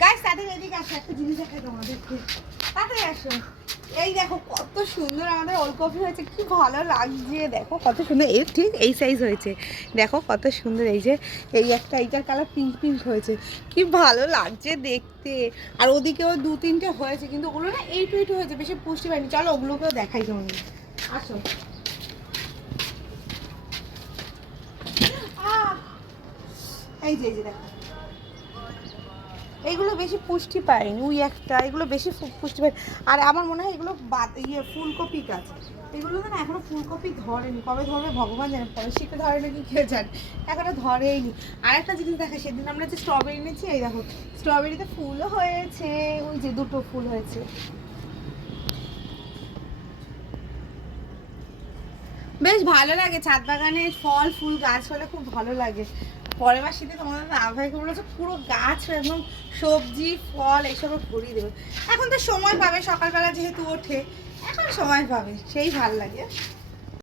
Guys তাদের এদিকে আসো, একটা জিনিস দেখাই তোমাদেরকে, তাড়াতাড়ি আসো। এই দেখো কত সুন্দর আমাদের ওলকপি হয়েছে, কি ভালো লাগছে, দেখো কত সুন্দর, এই ঠিক এই সাইজ হয়েছে, দেখো কত সুন্দর। এই যে এই একটা, এইটার কালার পিঙ্ক পিঙ্ক হয়েছে, কি ভালো লাগছে দেখতে। আর ওদিকেও 2-3টে হয়েছে, কিন্তু ওগুলো না এইটু এইটু হয়েছে, বেশি পুষ্টি পাইনি। চলো ওগুলোকেও দেখাই তোমাদের, আসো। এই যে দেখো, এইগুলো বেশি পুষ্টি পায়নি, ওই একটা, এগুলো বেশি পুষ্টি পায়। আর আমার মনে হয় এগুলো ফুলকপি গাছ, এগুলো না এখনো ফুলকপি ধরেনি, কবে ধরবে ভগবান জানে, পরে শীতে ধরে নাকি কেউ জানে, এখনো ধরেইনি। আর একটা জিনিস দেখা, সেদিন আমরা যে স্ট্রবেরি নিয়েছি, এই দেখো স্ট্রবেরিতে ফুলও হয়েছে, ওই যে 2টো ফুল হয়েছে। বেশ ভালো লাগে ছাদ বাগানে ফল ফুল গাছ হলে, খুব ভালো লাগে। পরের বার শীতে তোমাদের আবহাওয়া বলেছে পুরো গাছ একদম সবজি ফল এসবে ভরিয়ে দেবে। এখন তো সময় পাবে, সকালবেলা যেহেতু ওঠে, এখন সময় পাবে, সেই ভালো লাগে।